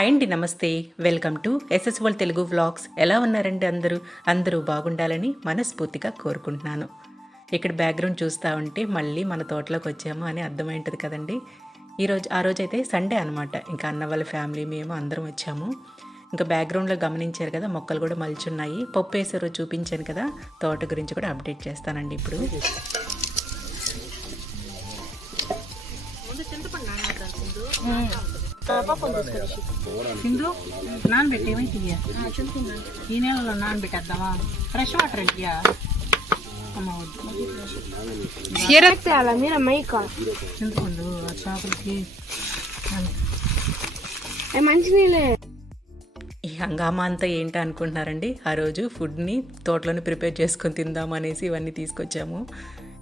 Hi అండి నమస్తే. Welcome to SS world Telugu vlogs. ఎలా ఉన్నారండి అందరూ? అందరూ బాగుండాలని మనస్ఫూర్తిగా కోరుకుంటున్నాను. ఇక్కడ బ్యాక్గ్రౌండ్ చూస్తూ ఉంటే మళ్ళీ మన తోటలోకి వచ్చాము అని అర్థమైంటుంది కదండి. ఈరోజు ఆ రోజు అయితే సండే అనమాట ఇంకా అన్న వాళ్ళ ఫ్యామిలీ మేము అందరం వచ్చాము. ఇంకా బ్యాక్గ్రౌండ్లో గమనించారు కదా మొక్కలు కూడా మలుచున్నాయి. పప్పు వేసారో చూపించాను కదా తోట గురించి కూడా అప్డేట్ చేస్తానండి ఇప్పుడు. సింధు నానబెట్టి ఏమైతుందియా ఈ నెలలో నానబెట్టేద్దామా? ఫ్రెష్ వాటర్ వద్దు. Erectala, mira, Meika. చింతపండు ఆ చేపలకి? ఏ మంచినీళ్ళే ఈ హంగామా అంతా ఏంటి అనుకుంటున్నారండి? ఆ రోజు ఫుడ్ని తోటలోనే ప్రిపేర్ చేసుకొని తిందాం అనేసి ఇవన్నీ తీసుకొచ్చాము.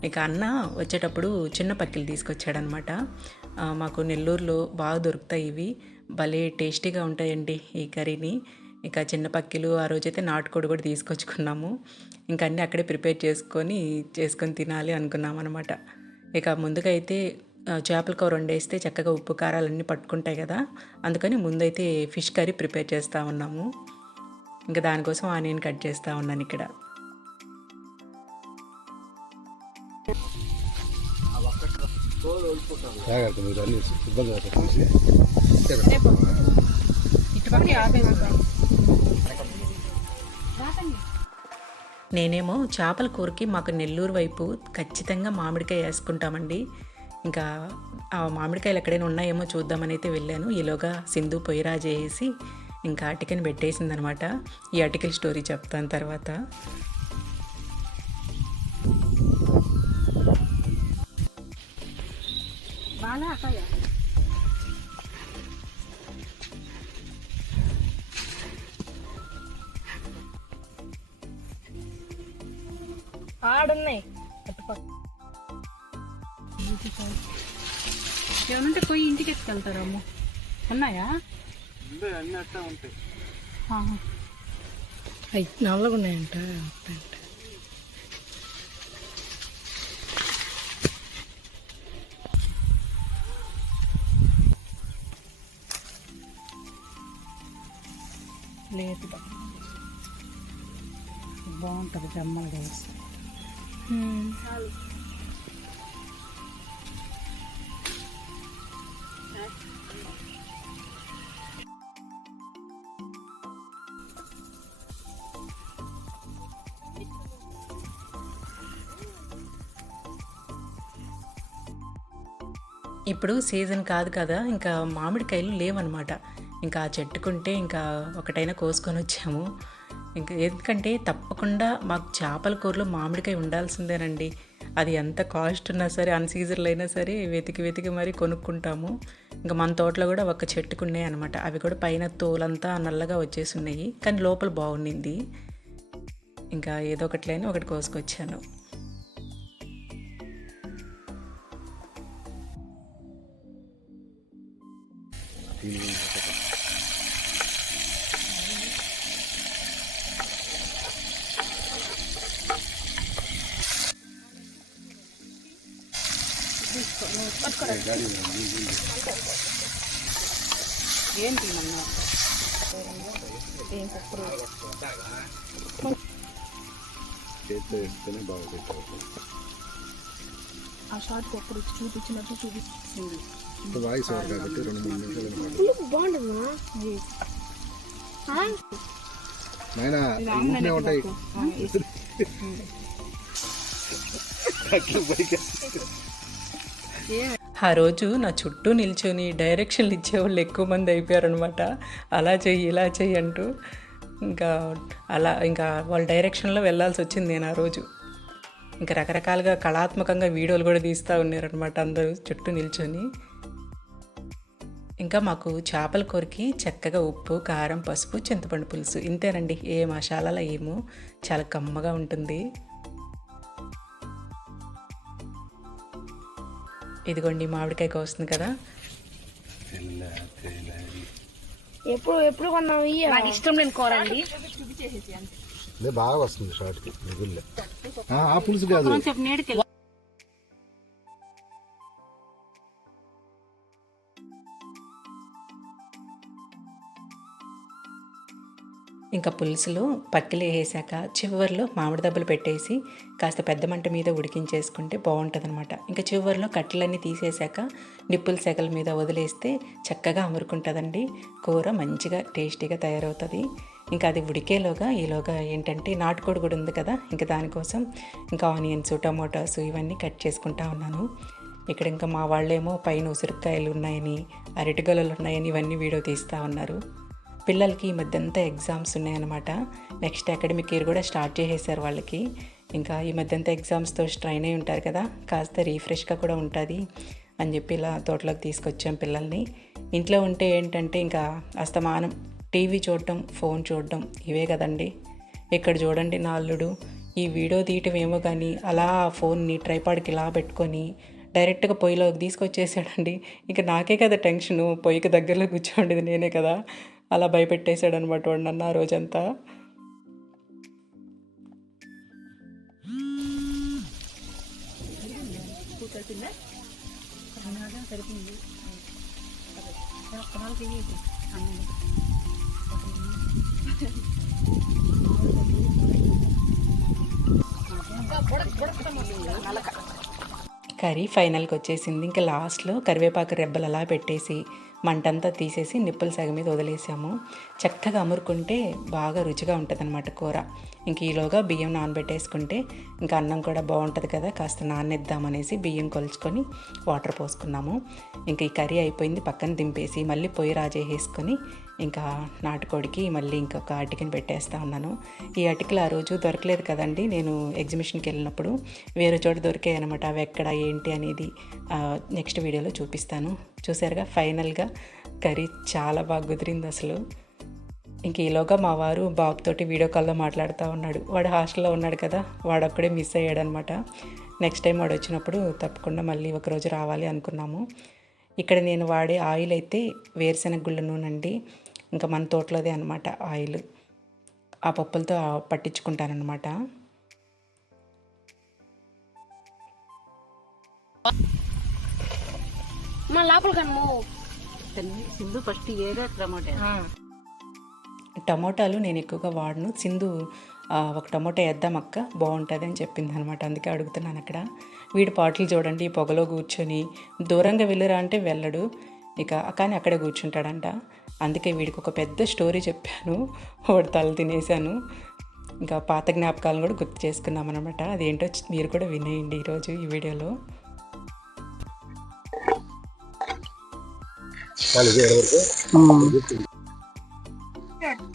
ఇక అన్న వచ్చేటప్పుడు చిన్న పక్కిలు తీసుకొచ్చాడనమాట. మాకు నెల్లూరులో బాగా దొరుకుతాయి ఇవి. భలే టేస్టీగా ఉంటాయండి ఈ కర్రీని. ఇక చిన్న పక్కిలు ఆ రోజైతే నాటుకోడి కూడా తీసుకొచ్చుకున్నాము. ఇంకా అన్నీ అక్కడే ప్రిపేర్ చేసుకొని చేసుకొని తినాలి అనుకున్నాం అనమాట ఇక ముందుగా అయితే చేపల కూర వండేస్తే చక్కగా ఉప్పు కారాలన్నీ పట్టుకుంటాయి కదా. అందుకని ముందైతే ఫిష్ కర్రీ ప్రిపేర్ చేస్తూ ఉన్నాము. ఇంకా దానికోసం ఆనియన్ కట్ చేస్తూ ఉన్నాను ఇక్కడ. మీరు అన్ని ఇబ్బంది నేనేమో చేపల కూరకి మాకు నెల్లూరు వైపు ఖచ్చితంగా మామిడికాయ వేసుకుంటామండి. ఇంకా ఆ మామిడికాయలు ఎక్కడైనా ఉన్నాయేమో చూద్దామని అయితే వెళ్ళాను. ఈలోగా సింధు పొయ్యిరా చేసి ఇంకా అటికని పెట్టేసిందనమాట. ఈ అటికల్ స్టోరీ చెప్తాను తర్వాత. ఆడున్నాయి ఏమనంటే పోయి ఇంటికి ఎత్తుకెళ్తారు అమ్మ? ఉన్నాయా? ఆహా. అవి నల్లగా ఉన్నాయంట లేదు. బాగుంటుంది జమ్మలుగా వేసి ఇప్పుడు సీజన్ కాదు కదా ఇంకా మామిడికాయలు లేవన్నమాట. ఇంకా ఆ చెట్టుకుంటే ఇంకా ఒకటైనా కోసుకొని వచ్చాము. ఇంకా ఎందుకంటే తప్పకుండా మాకు చేపల కూరలో మామిడికాయ ఉండాల్సిందేనండి. అది ఎంత కాస్ట్ ఉన్నా సరే అన్సీజన్లో అయినా సరే వెతికి వెతికి మరీ కొనుక్కుంటాము. ఇంకా మన తోటలో కూడా ఒక చెట్టుకున్నాయి అనమాట అవి కూడా పైన తోలంతా నల్లగా వచ్చేసి ఉన్నాయి. కానీ లోపల బాగుండింది. ఇంకా ఏదో ఒకటిలేని ఒకటి కోసుకొచ్చాను. ఏంటి నన్ను చేతితో వేస్తేనే ఆ షార్ట్ ఒక్కడు చూపించినట్టు చూపిస్తుంది వాయిస్ కాబట్టి రెండు మూడు నిమిషాలు. బాగుంటుంది నాయనా ఉంటాయి. అట్లా పైకి ఆ రోజు నా చుట్టూ నిల్చొని డైరెక్షన్లు ఇచ్చేవాళ్ళు ఎక్కువ మంది అయిపోయారనమాట అలా చెయ్యి ఇలా చెయ్యి అంటూ ఇంకా అలా ఇంకా వాళ్ళ డైరెక్షన్లో వెళ్ళాల్సి వచ్చింది నేను ఆ రోజు. ఇంకా రకరకాలుగా కళాత్మకంగా వీడియోలు కూడా తీస్తూ ఉన్నారనమాట అందరూ చుట్టూ నిల్చొని. ఇంకా మాకు చేపల కూరకి చక్కగా ఉప్పు కారం పసుపు చింతపండు పులుసు ఇంతేనండి. ఏ మసాలాల ఏమో చాలా కమ్మగా ఉంటుంది. ఇదిగోండి మామిడికాయ వస్తుంది కదా. ఎప్పుడు ఎప్పుడు కొన్నావు ఇయ్య? నాకు ఇష్టం లేని కూర అండి. అదే బాగా వస్తుంది షార్ట్కి మిగుల్లో ఆ, ఆ పులుసు కాదు. ఇంకా పులుసులో పక్కిలు వేసాక చివరిలో మామిడి దెబ్బలు పెట్టేసి కాస్త పెద్ద మంట మీద ఉడికించేసుకుంటే బాగుంటుంది ఇంకా చివరిలో కట్టెలన్నీ తీసేసాక నిప్పుల సెగల మీద వదిలేస్తే చక్కగా అమురుకుంటుందండి. కూర మంచిగా టేస్టీగా తయారవుతుంది. ఇంకా అది ఉడికేలోగా ఈలోగా ఏంటంటే నాటుకోడి కూడా ఉంది కదా ఇంకా దానికోసం ఇంకా ఆనియన్స్ టమోటాస్ ఇవన్నీ కట్ చేసుకుంటా ఉన్నాను. ఇక్కడ ఇంకా మా వాళ్ళేమో పైన ఉసిరికాయలు ఉన్నాయని అరటిగలలు ఉన్నాయని ఇవన్నీ వీడియో తీస్తూ ఉన్నారు. పిల్లలకి ఈ మధ్య అంతా ఎగ్జామ్స్ ఉన్నాయన్నమాట. నెక్స్ట్ అకాడమిక్ ఇయర్ కూడా స్టార్ట్ చేసేసారు వాళ్ళకి. ఇంకా ఈ మధ్యంతా ఎగ్జామ్స్తో స్ట్రైన్ అయి ఉంటారు కదా కాస్త రీఫ్రెష్గా కూడా ఉంటుంది అని చెప్పి ఇలా తోటలోకి తీసుకొచ్చాం పిల్లల్ని. ఇంట్లో ఉంటే ఏంటంటే ఇంకా అస్తమానం టీవీ చూడడం ఫోన్ చూడడం ఇవే కదండి. ఇక్కడ చూడండి నా అల్లుడు ఈ వీడియో తీయటం ఏమో కానీ అలా ఆ ఫోన్ని ట్రైపాడ్కి ఇలా పెట్టుకొని డైరెక్ట్గా పొయ్యిలోకి తీసుకొచ్చేసాడండి. ఇంకా నాకే కదా టెన్షను పొయ్యికి దగ్గరలో కూర్చోండేది నేనే కదా. అలా భయపెట్టేశాడు అనమాట వాడు నన్ను ఆ రోజంతా. కర్రీ ఫైనల్కి వచ్చేసింది. ఇంకా లాస్ట్లో కరివేపాకు రెబ్బలు అలా పెట్టేసి మంటంతా తీసేసి నిప్పుల సగం మీద వదిలేసాము. చక్కగా అమురుకుంటే బాగా రుచిగా ఉంటుంది అనమాట కూర. ఇంక ఈలోగా బియ్యం నానబెట్టేసుకుంటే ఇంకా అన్నం కూడా బాగుంటుంది కదా కాస్త నానెద్దామనేసి బియ్యం కొలుచుకొని వాటర్ పోసుకున్నాము. ఇంకా ఈ కర్రీ అయిపోయింది పక్కన దింపేసి మళ్ళీ పొయ్యి రాజేసేసుకొని ఇంకా నాటుకోడికి మళ్ళీ ఇంకొక అటికిని పెట్టేస్తా ఉన్నాను. ఈ అటికలు ఆ రోజు దొరకలేదు కదండి. నేను ఎగ్జిబిషన్కి వెళ్ళినప్పుడు వేరే చోట దొరికాయి అనమాట అవి ఎక్కడ ఏంటి అనేది నెక్స్ట్ వీడియోలో చూపిస్తాను. చూసారుగా? ఫైనల్గా కర్రీ చాలా బాగా కుదిరింది అసలు. ఇంక ఈలోగా మా వారు బాబుతోటి వీడియో కాల్లో మాట్లాడుతూ ఉన్నాడు. వాడు హాస్టల్లో ఉన్నాడు కదా. వాడు అక్కడే మిస్ అయ్యాడనమాట నెక్స్ట్ టైం వాడు వచ్చినప్పుడు తప్పకుండా మళ్ళీ ఒకరోజు రావాలి అనుకున్నాము. ఇక్కడ నేను వాడే ఆయిల్ అయితే వేరుశెనగ గుళ్ళ నూనె అండి ఇంకా మన తోటలోదే అనమాట ఆయిల్. ఆ పప్పులతో పట్టించుకుంటానమాట మా లోపల సింధు ఫస్ట్ ఏదో టమాటా. టమోటాలు నేను ఎక్కువగా వాడను. సింధు ఒక టమోటా వేద్దాం అక్క బాగుంటుంది అని చెప్పింది అనమాట అందుకే అడుగుతున్నాను అక్కడ. వీడి పాటలు చూడండి పొగలో కూర్చొని. దూరంగా వెళ్ళరా అంటే వెళ్ళడు. ఇక కానీ అక్కడే కూర్చుంటాడంట. అందుకే వీడికి ఒక పెద్ద స్టోరీ చెప్పాను. వాడు తల తినేసాను ఇంకా పాత జ్ఞాపకాలను కూడా గుర్తు చేసుకున్నాం అనమాట అదేంటో మీరు కూడా వినేయండి ఈరోజు ఈ వీడియోలో.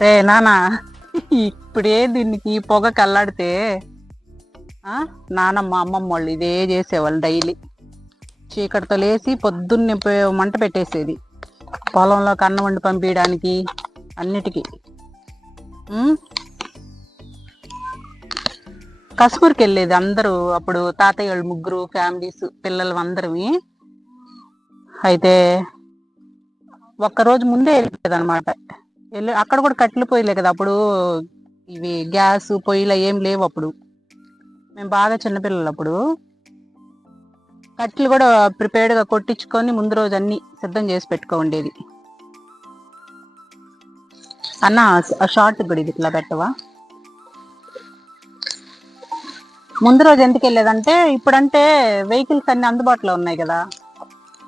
ఏ నానా ఇప్పుడే దీనికి ఈ పొగ కల్లాడితే నానమ్మ అమ్మమ్మ వాళ్ళు ఇదే చేసేవాళ్ళు డైలీ. చీకటితో లేసి పొద్దున్నే మంట పెట్టేసేది. పొలంలో కన్న వండి పంపించడానికి అన్నిటికీ. ఉమ్? వెళ్ళేది అందరూ అప్పుడు తాతయ్య వాళ్ళు ముగ్గురు ఫ్యామిలీస్ పిల్లలు అందరివి. అయితే ఒక్కరోజు ముందే వెళ్ళేది అనమాట వెళ్ళి అక్కడ కూడా కట్టెలు పొయ్యిలే కదా అప్పుడు ఇవి గ్యాస్ పొయ్యిలు ఏం లేవు అప్పుడు. మేము బాగా చిన్నపిల్లలు అప్పుడు కట్లు కూడా ప్రిపేర్డ్గా కొట్టించుకొని ముందు రోజు అన్ని సిద్ధం చేసి పెట్టుకో ఉండేది. అన్న షార్ట్ కూడా ఇది ఇట్లా పెట్టవా? ముందు రోజు ఎందుకు వెళ్ళేదంటే ఇప్పుడంటే వెహికల్స్ అన్ని అందుబాటులో ఉన్నాయి కదా.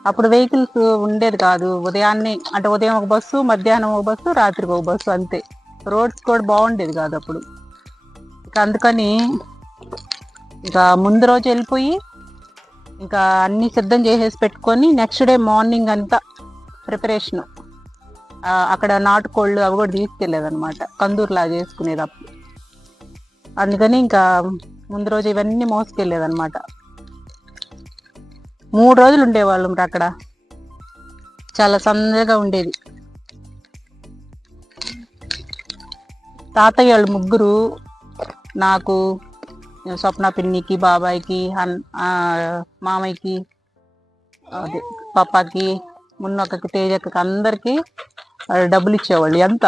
అప్పుడు వెహికల్స్ ఉండేది కాదు. ఉదయాన్నే అంటే ఉదయం ఒక బస్సు మధ్యాహ్నం ఒక బస్సు రాత్రికి ఒక బస్సు అంతే. రోడ్స్ కూడా బాగుండేది కాదు అప్పుడు. ఇక అందుకని ఇక ముందు రోజు వెళ్ళిపోయి ఇంకా అన్ని సిద్ధం చేసేసి పెట్టుకొని నెక్స్ట్ డే మార్నింగ్ అంతా ప్రిపరేషన్ అక్కడ నాటుకోళ్ళు అవి కూడా తీసుకెళ్ళేదనమాట కందూరులా చేసుకునేది అప్పుడు అందుకని ఇంకా ముందు రోజు ఇవన్నీ మోసుకెళ్ళేదనమాట మూడు రోజులు ఉండేవాళ్ళం రా అక్కడ. చాలా సందడిగా ఉండేది. తాతయ్య వాళ్ళు ముగ్గురు నాకు స్వప్న పిన్నికి బాబాయ్కి అన్- మామయ్యకి అదే పాపాకి మున్నొక్కకి తేజక్కకి అందరికీ డబ్బులు ఇచ్చేవాళ్ళు. ఎంత?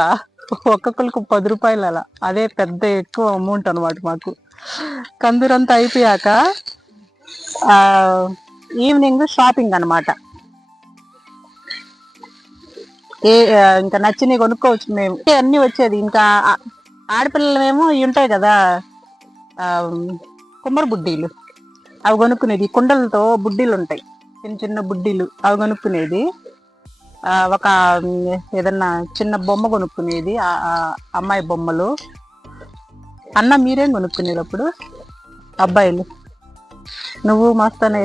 ఒక్కొక్కరికి పది రూపాయలు అలా. అదే పెద్ద ఎక్కువ అమౌంట్ అనమాట మాకు. కందూరంతా అయిపోయాక ఈవినింగ్ షాపింగ్ అనమాట ఏ ఇంకా నచ్చినవి కొనుక్కోవచ్చు మేము. అన్ని వచ్చేది. ఇంకా ఆడపిల్లలు ఆడపిల్లలేమో ఉంటాయి కదా కుమ్మరి బుడ్డీలు. అవి కొనుక్కునేది కుండలతో బుడ్డీలు ఉంటాయి చిన్న చిన్న బుడ్డీలు అవి కొనుక్కునేది ఒక ఏదన్నా చిన్న బొమ్మ కొనుక్కునేది అమ్మాయి బొమ్మలు. అన్న మీరేం కొనుక్కునేది అప్పుడు అబ్బాయిలు. నువ్వు మస్తనే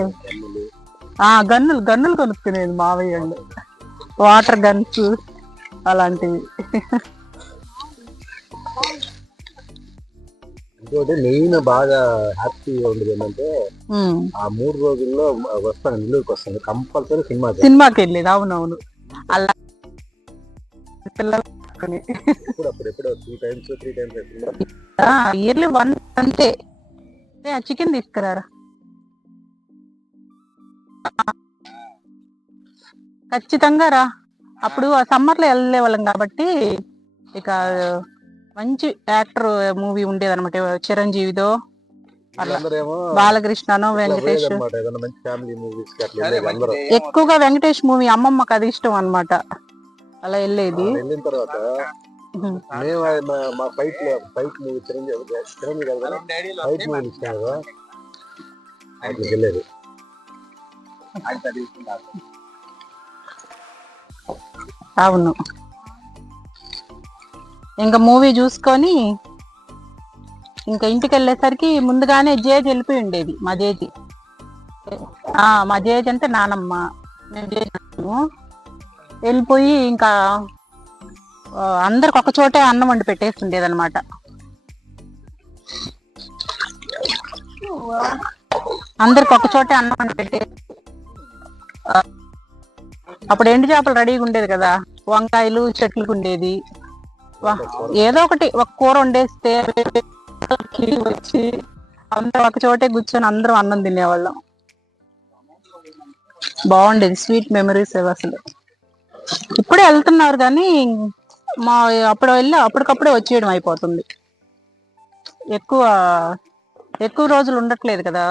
గన్నులు గన్నులు కొనుక్కునేది మావయ్య వాటర్ గన్స్ అలాంటివి. ఇంకోటి మెయిన్ బాగా హ్యాపీగా ఉండేది ఏంటంటే. ఆ మూడు రోజుల్లో వస్తాను నెల్లూరుకి వస్తాను. కంపల్సరీ సినిమా సినిమాకి వెళ్ళేది అవునవును. అలా పిల్లలు ఆ, ఇయర్లీ వన్ అంతే చికెన్ తీసుకురారా? ఖచ్చితంగా రా. అప్పుడు ఆ సమ్మర్లో వెళ్ళే వాళ్ళం కాబట్టి ఇక మంచి యాక్టర్ మూవీ ఉండేది అనమాట చిరంజీవిదో అందరేమో బాలకృష్ణనో వెంకటేష్. అనమాట ఎక్కువగా వెంకటేష్ మూవీ అమ్మమ్మకి అది ఇష్టం అన్నమాట. అలా వెళ్ళేది. మేము మా- మా ఫైట్లో ఫైట్ మూవీ చిరంజీవి చిరంజీవి గారు కదా? ఫైట్ మూవీ ఇష్టం కదా? అట్లా వెళ్ళేది. అవును. ఇంకా మూవీ చూసుకొని ఇంకా ఇంటికి వెళ్ళేసరికి ముందుగానే జేజ్ వెళ్ళిపోయి ఉండేది మా జేజి. ఆ మా జేజ్ అంటే నానమ్మ. మేము చేసినాము వెళ్ళిపోయి ఇంకా అందరికి ఒక చోటే అన్నం వండి పెట్టేసి ఉండేది అనమాట అందరికి ఒక చోటే అన్నం వండి పెట్టే అప్పుడు ఎండు చేపలు రెడీగా ఉండేది కదా వంకాయలు చెట్లకు ఉండేది. ఏదో ఒకటి ఒక కూర వండేస్తే వచ్చి అందరం ఒక చోటే కూర్చొని అందరం అన్నం తినేవాళ్ళం. బాగుండేది స్వీట్ మెమరీస్ అసలు. ఇప్పుడే వెళ్తున్నారు కానీ మా అప్పుడు వెళ్ళి అప్పటికప్పుడే వచ్చేయడం అయిపోతుంది. ఎక్కువ ఎక్కువ రోజులు ఉండట్లేదు కదా.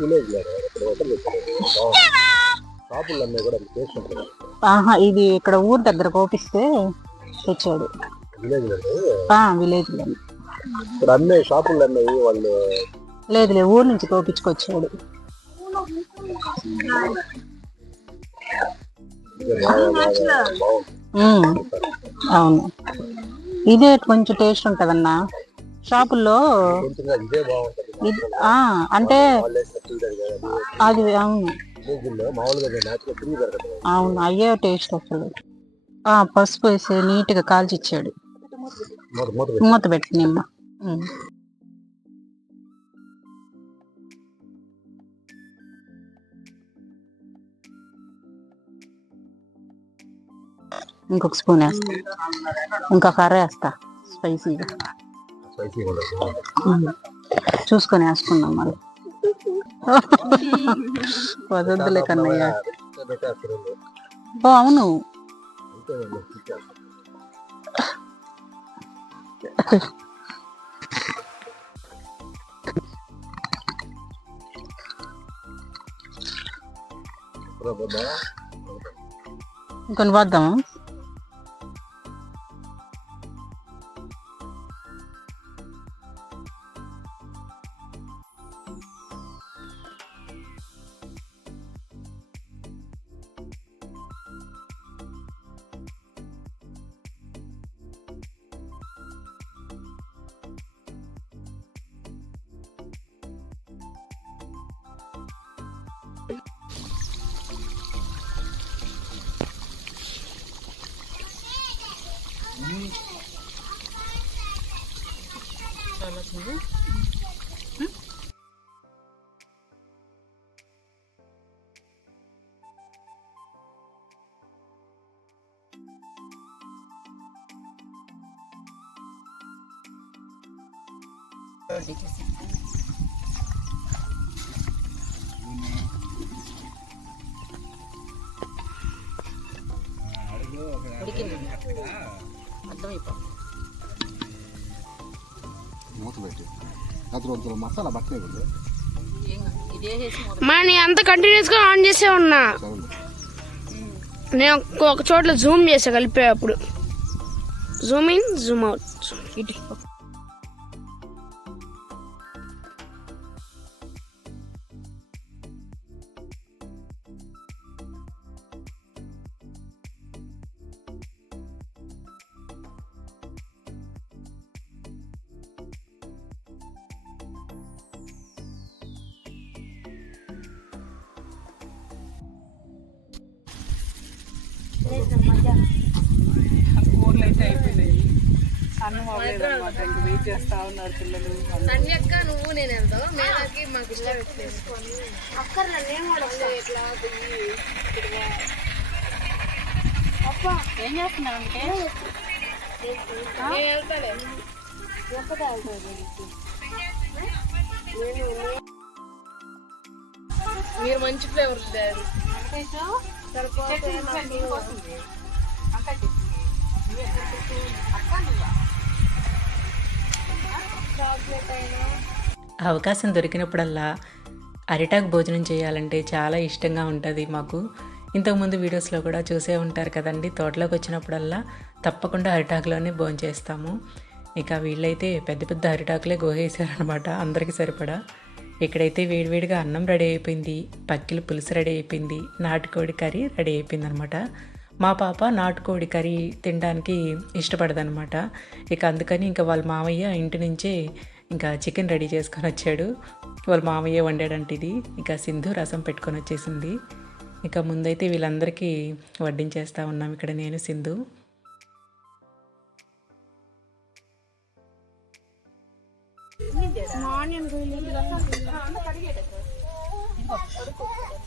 విలేజ్ ఇక్కడ హోటల్ షాపులు అన్నీ కూడా ఆహా ఇది ఇక్కడ ఊరు దగ్గర కోపిస్తే తెచ్చాడు. విలేజ్ ఇక్కడ షాపులు అన్నీ వాళ్ళు లేదు లేదు ఊరు నుంచి కోపించుకొచ్చాడు అవును. ఇదే కొంచెం టేస్ట్ ఉంటదన్న. షాపుల్లో అంటే అది అవును. అవును అయ్యే టేస్ట్ అసలు. ఆ పసుపు వేసి నీట్గా కాల్చి ఇచ్చాడు మూత పెట్టినమ్మ ఇంకొక స్పూన్ వేస్తా. ఇంకొక అర వేస్తా స్పైసీగా. చూసుకొని వేసుకుందాం మళ్ళీ. వదొద్దులే కన్నయ్య. పెట్టేస్తారు ఓ అవును. 같은데? 응? 우리끼리 안 너무 이뻐. మూత పెట్టి మసాలా మా అంత కంటిన్యూస్గా ఆన్ చేసే ఉన్నా. నేను ఒక- ఒక చోట్ల జూమ్ చేసా కలిపే అప్పుడు జూమ్ ఇన్ జూమ్ అవుట్ ఇటు. కూరలు అయితే అయిపోయినాయి అన్నం అవ్వలేదు అనమాట వెయిట్ చేస్తా ఉన్నారు పిల్లలు అన్యక్క నువ్వు నేను వెళ్తావు మేనాకి మాకు ఇష్టం అక్కడ నేను ఎట్లా ఎట్లా ఏం చేస్తున్నారంటే నేను వెళ్తాలే మీరు మంచి ఫ్లేవర్ లేదు అవకాశం దొరికినప్పుడల్లా అరిటాకు భోజనం చేయాలంటే చాలా ఇష్టంగా ఉంటుంది మాకు. ఇంతకుముందు వీడియోస్లో కూడా చూసే ఉంటారు కదండి తోటలోకి వచ్చినప్పుడల్లా తప్పకుండా అరిటాకులోనే భోజనం చేస్తాము ఇక వీళ్ళైతే పెద్ద పెద్ద అరిటాకులే గోహేశారనమాట అందరికీ సరిపడా. ఇక్కడైతే వేడివేడిగా అన్నం రెడీ అయిపోయింది. పక్కిలు పులుసు రెడీ అయిపోయింది. నాటుకోడి కర్రీ రెడీ అయిపోయింది అనమాట మా పాప నాటుకోడి కర్రీ తినడానికి ఇష్టపడదనమాట. ఇక అందుకని ఇంకా వాళ్ళ మామయ్య ఇంటి నుంచే ఇంకా చికెన్ రెడీ చేసుకొని వచ్చాడు. వాళ్ళ మామయ్య వండాడంట ఇది. ఇక సింధు రసం పెట్టుకొని వచ్చేసింది. ఇక ముందైతే వీళ్ళందరికీ వడ్డించేస్తూ ఉన్నాం. ఇక్కడ నేను సింధు.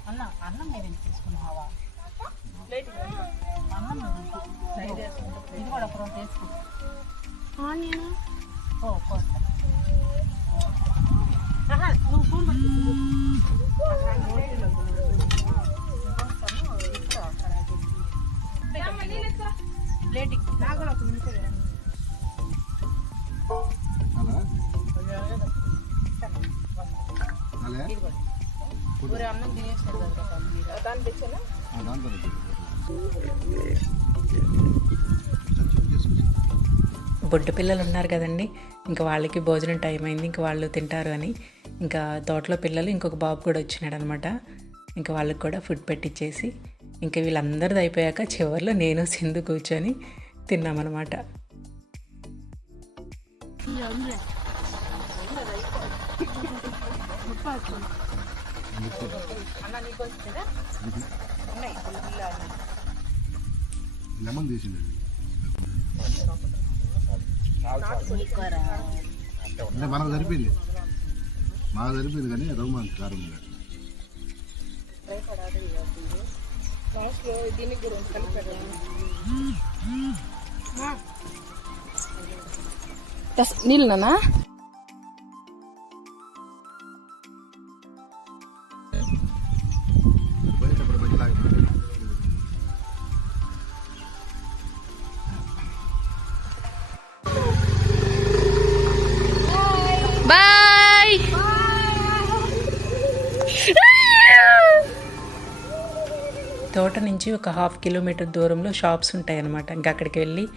అన్న అన్నం మీద తీసుకున్నావా? అన్నం ఇది కూడా ఒక రోజు తీసుకో ఓ కోస్తా నువ్వు ఫోన్ అలా అలా అన్నం? తినేసాడు బొడ్డు పిల్లలు ఉన్నారు కదండి. ఇంకా వాళ్ళకి భోజనం టైం అయింది ఇంకా వాళ్ళు తింటారు అని. ఇంకా తోటలో పిల్లలు ఇంకొక బాబు కూడా వచ్చినాడు అనమాట ఇంకా వాళ్ళకి కూడా ఫుడ్ పెట్టించేసి ఇంకా వీళ్ళందరిది అయిపోయాక చివరిలో నేను సింధు కూర్చొని తిన్నామన్నమాట లెమన్ తీసింది అంటే మనకు సరిపోయింది. మాకు సరిపోయింది కానీ రఘుమాన్ కారం లేదు. నీళ్ళనా పోయేటప్పుడు నుంచి ఒక హాఫ్ కిలోమీటర్ దూరంలో షాప్స్ ఉంటాయి అన్నమాట ఇంకా అక్కడికి వెళ్ళి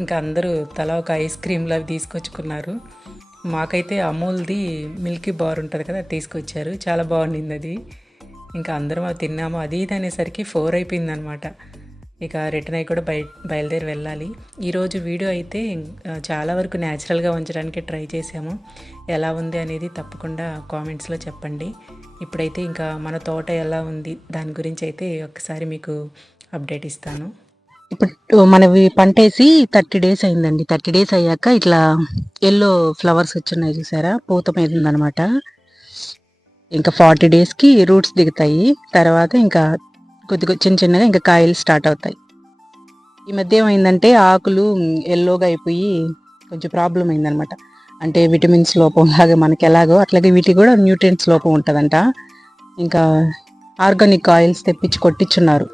ఇంకా అందరూ తలా ఒక ఐస్ క్రీమ్లు అవి తీసుకొచ్చుకున్నారు. మాకైతే అమూల్ది మిల్కీ బార్ ఉంటుంది కదా అది తీసుకొచ్చారు. చాలా బాగుండింది అది. ఇంకా అందరం అది తిన్నాము. అది ఇది అనేసరికి ఫోర్ అయిపోయింది అనమాట ఇక రిటర్న్ అయ్యి కూడా బయ బయలుదేరి వెళ్ళాలి. ఈరోజు వీడియో అయితే చాలా వరకు న్యాచురల్గా ఉంచడానికి ట్రై చేసాము ఎలా ఉంది అనేది తప్పకుండా కామెంట్స్లో చెప్పండి. ఇప్పుడైతే ఇంకా మన తోట ఎలా ఉంది దాని గురించి అయితే ఒకసారి మీకు అప్డేట్ ఇస్తాను. ఇప్పుడు మనవి పంట వేసి థర్టీ డేస్ అయిందండి. థర్టీ డేస్ అయ్యాక ఇట్లా ఎల్లో ఫ్లవర్స్ వచ్చున్నాయి చూసారా? పూత మీద ఉందన్నమాట. ఇంకా ఫార్టీ డేస్కి రూట్స్ దిగుతాయి. తర్వాత ఇంకా కొద్దిగా చిన్న చిన్నగా ఇంకా కాయలు స్టార్ట్ అవుతాయి. ఈ మధ్య ఏమైందంటే ఆకులు ఎల్లోగా అయిపోయి కొంచెం ప్రాబ్లం అయిందనమాట అంటే విటమిన్స్ లోపం లాగా మనకి ఎలాగో అట్లాగే వీటికి కూడా న్యూట్రియంట్స్ లోపం ఉంటుందంట. ఇంకా ఆర్గానిక్ ఆయిల్స్ తెప్పించి కొట్టించున్నారు.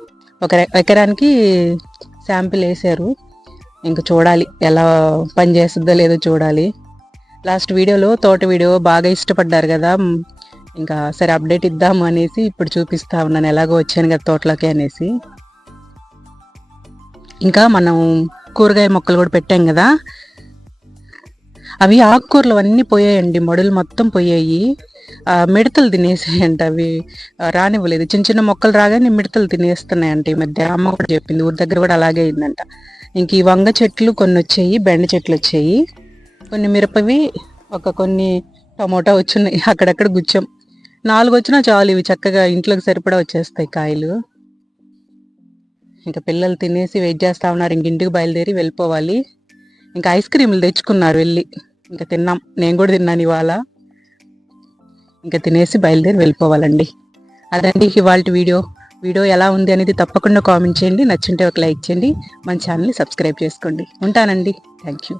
ఒక ఎకరానికి శాంపిల్ వేసారు. ఇంకా చూడాలి ఎలా పని చేస్తుందో లేదో చూడాలి. లాస్ట్ వీడియోలో తోట వీడియో బాగా ఇష్టపడ్డారు కదా. ఇంకా సరే అప్డేట్ ఇద్దాము అనేసి ఇప్పుడు చూపిస్తా ఉన్నాను. ఎలాగో వచ్చాను కదా తోటలోకి అనేసి. ఇంకా మనం కూరగాయ మొక్కలు కూడా పెట్టాం కదా. అవి ఆకుకూరలు అన్నీ పోయాయండి. మడులు మొత్తం పోయాయి. మిడతలు తినేసాయంట. అవి రానివ్వలేదు. చిన్న చిన్న మొక్కలు రాగానే మిడతలు తినేస్తున్నాయంట ఈ మధ్య. అమ్మ కూడా చెప్పింది. ఊరి దగ్గర కూడా అలాగే అయిందంట. ఇంక ఈ వంగ చెట్లు కొన్ని వచ్చాయి బెండ చెట్లు వచ్చాయి. కొన్ని మిరపవి ఒక కొన్ని టమోటా వచ్చున్నాయి. అక్కడక్కడ గుచ్చాం. నాలుగు వచ్చినా చాలు ఇవి చక్కగా ఇంట్లోకి సరిపడా వచ్చేస్తాయి కాయలు. ఇంకా పిల్లలు తినేసి వెయిట్ చేస్తా ఉన్నారు. ఇంక ఇంటికి బయలుదేరి వెళ్ళిపోవాలి. ఇంకా ఐస్ క్రీములు తెచ్చుకున్నారు వెళ్ళి. ఇంకా తిన్నాం. నేను కూడా తిన్నాను ఇవాళ. ఇంకా తినేసి బయలుదేరి వెళ్ళిపోవాలండి. అదండి ఇవాళ వీడియో. వీడియో ఎలా ఉంది అనేది తప్పకుండా కామెంట్ చేయండి. నచ్చుంటే ఒక లైక్ చేయండి. మన ఛానల్ని సబ్స్క్రైబ్ చేసుకోండి. ఉంటానండి. Thank you